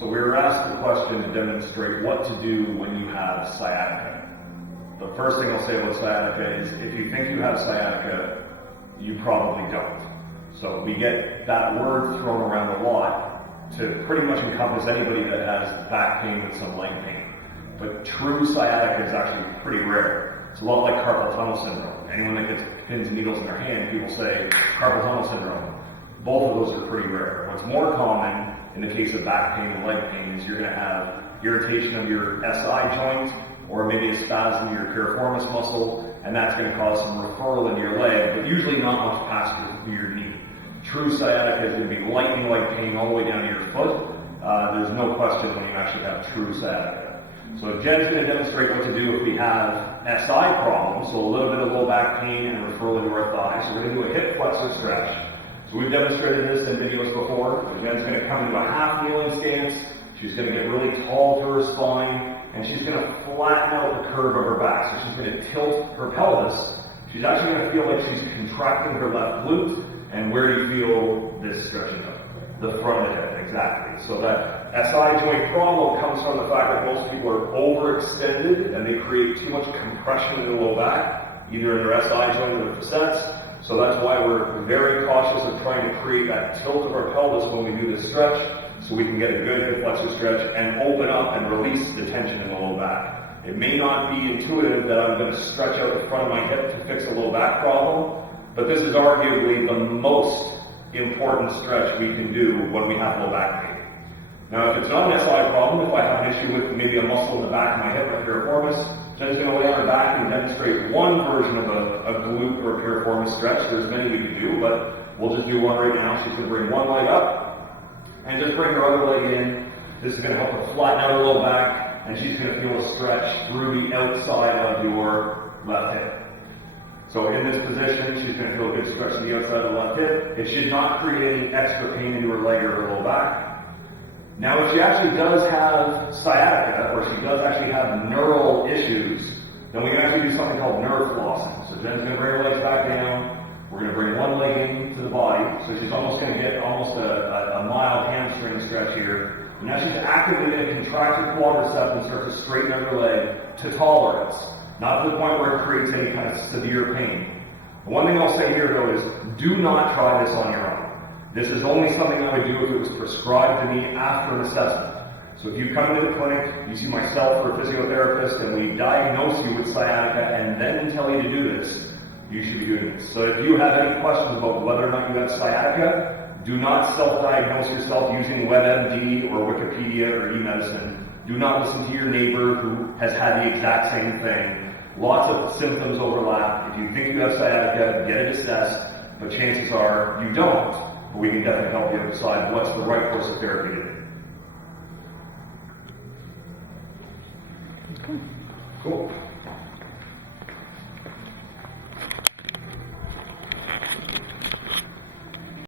So we were asked the question to demonstrate what to do when you have sciatica. The first thing I'll say about sciatica is if you think you have sciatica, you probably don't. So we get that word thrown around a lot to pretty much encompass anybody that has back pain with some leg pain. But true sciatica is actually pretty rare. It's a lot like carpal tunnel syndrome. Anyone that gets pins and needles in their hand, people say carpal tunnel syndrome. Both of those are pretty rare. What's more common in the case of back pain and leg pain is you're going to have irritation of your SI joint or maybe a spasm in your piriformis muscle, and that's going to cause some referral into your leg, but usually not much past your knee. True sciatica is going to be lightning-like pain all the way down to your foot. There's no question when you actually have true sciatica. So Jen's going to demonstrate what to do if we have SI problems, so a little bit of low back pain and referral into our thigh. So we're going to do a hip flexor stretch. So we've demonstrated this in videos before. So Jen's going to come into a half kneeling stance. She's going to get really tall to her spine, and she's going to flatten out the curve of her back. So she's going to tilt her pelvis. She's actually going to feel like she's contracting her left glute. And where do you feel this stretching up? The front of the hip, exactly. So that SI joint problem comes from the fact that most people are overextended and they create too much compression in the low back, either in their SI joint or the facets. So that's why we're very cautious of trying to create that tilt of our pelvis when we do this stretch, so we can get a good hip flexor stretch and open up and release the tension in the low back. It may not be intuitive that I'm going to stretch out the front of my hip to fix a low back problem, but this is arguably the most important stretch we can do when we have low back pain. Now, if it's not an SI problem, if I have an issue with maybe a muscle in the back of my hip or piriformis, Jen's going to lay on her back and demonstrate one version of a glute or a piriformis stretch. There's many we can do, but we'll just do one right now. She's going to bring one leg up and just bring her other leg in. This is going to help her flatten out her low back, and she's going to feel a stretch through the outside of your left hip. So in this position, she's going to feel a good stretch to the outside of the left hip. It should not create any extra pain into her leg or her low back. Now, if she actually does have sciatica, or she does actually have neural issues, then we can actually do something called nerve flossing. So Jen's going to bring her legs back down. We're going to bring one leg into the body. So she's almost going to get almost a mild hamstring stretch here. And now she's actively going to contract her quadriceps and start to straighten out her leg to tolerance. Not to the point where it creates any kind of severe pain. The one thing I'll say here, though, is do not try this on your own. This is only something I would do if it was prescribed to me after an assessment. So if you come into the clinic, you see myself or a physiotherapist, and we diagnose you with sciatica and then tell you to do this, you should be doing this. So if you have any questions about whether or not you have sciatica, do not self-diagnose yourself using WebMD or Wikipedia or eMedicine. Do not listen to your neighbor who has had the exact same thing. Lots of symptoms overlap. If you think you have sciatica, get it assessed, but chances are you don't. But we can definitely help you decide what's the right course of therapy to do. Okay. Cool.